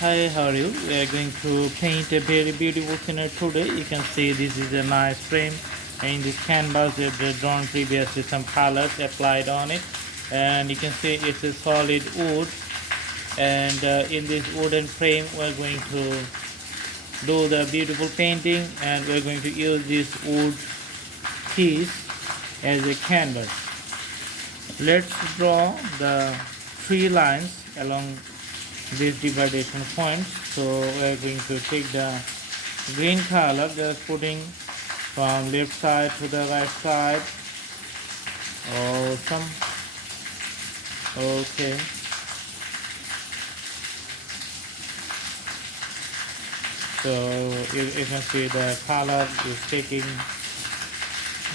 Hi, how are you? We are going to paint a very beautiful scenery today. You can see this is a nice frame. And in this canvas, we have drawn previously some colors applied on it. And you can see it's a solid wood. And in this wooden frame, we're going to do the beautiful painting. And we're going to use this wood piece as a canvas. Let's draw the three lines along these dividation points. So we're going to take the green color, just putting from left side to the right side. Awesome. Okay. So you can see the color is taking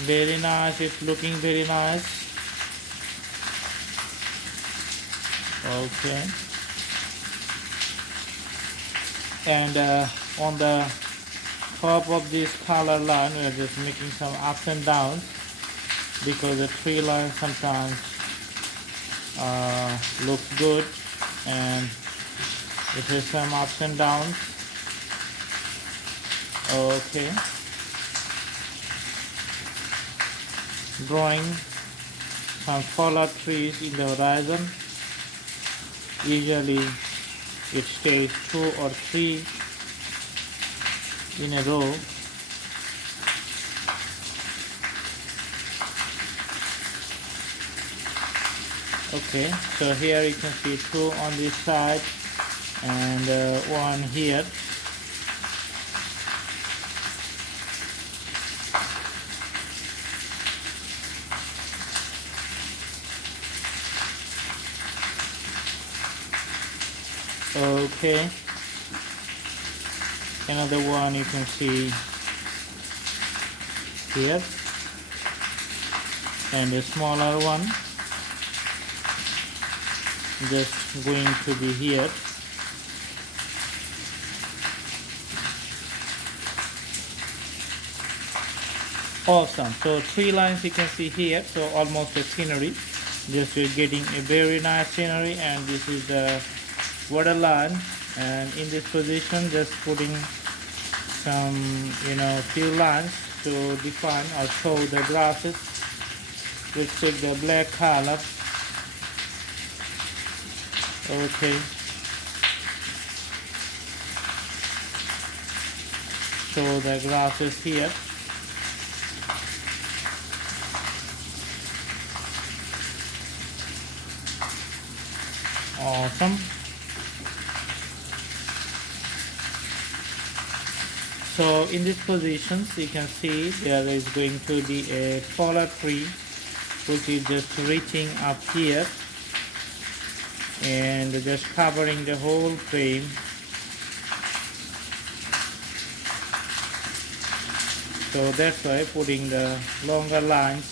very nice. It's looking very nice. Okay. And on the top of this color line, we are just making some ups and downs because the tree line sometimes looks good and it has some ups and downs. Okay. Drawing some fallout trees in the horizon. Usually it stays 2 or 3 in a row. Okay, so here you can see 2 on this side and 1 here. Okay, another one you can see here, and a smaller one just going to be here. Awesome. So 3 lines you can see here, so almost a scenery. Just we're getting a very nice scenery, and this is the water line, and in this position just putting some few lines to define or show the grasses. Let's take the black color. Okay, show the grasses here. Awesome. So in these positions you can see there is going to be a taller tree which is just reaching up here and just covering the whole frame. So that's why putting the longer lines.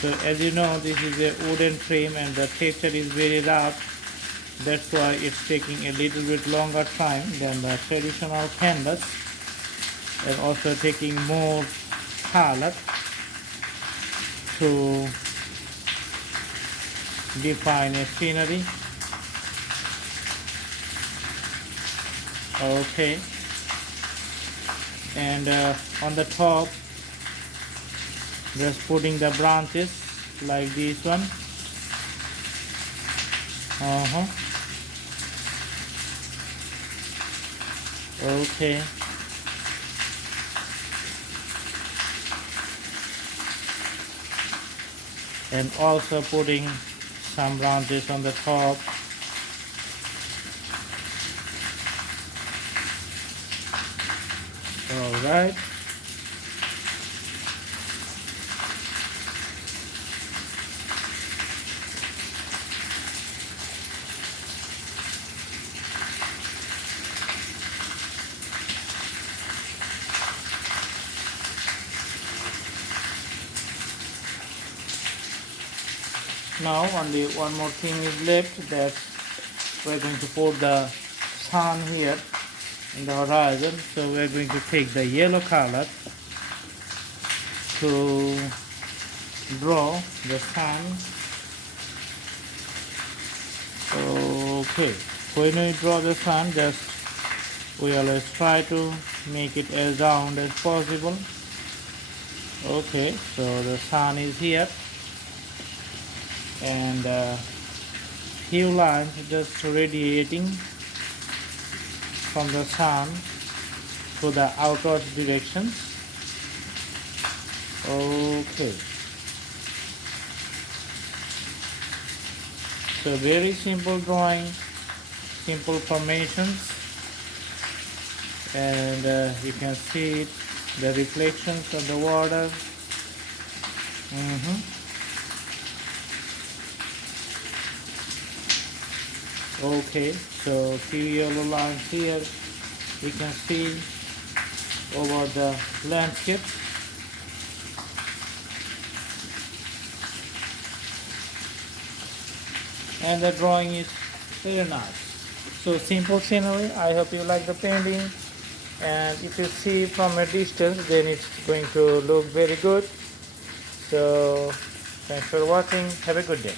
So as you know, this is a wooden frame and the texture is very rough. That's why it's taking a little bit longer time than the traditional canvas, and also taking more color to define a scenery. Okay, and on the top just putting the branches like this one. Okay, and also putting some branches on the top. All right. Now only one more thing is left, that we're going to put the sun here in the horizon. So we're going to take the yellow color to draw the sun. Okay, when we draw the sun, just we always try to make it as round as possible. Okay, so the sun is here, and few lines just radiating from the sun to the outward directions. Okay, so very simple drawing, simple formations, and you can see it, the reflections of the water. Okay, so few yellow lines here you can see over the landscape. And the drawing is very nice. So simple scenery. I hope you like the painting, and if you see from a distance, then it's going to look very good. So thanks for watching. Have a good day.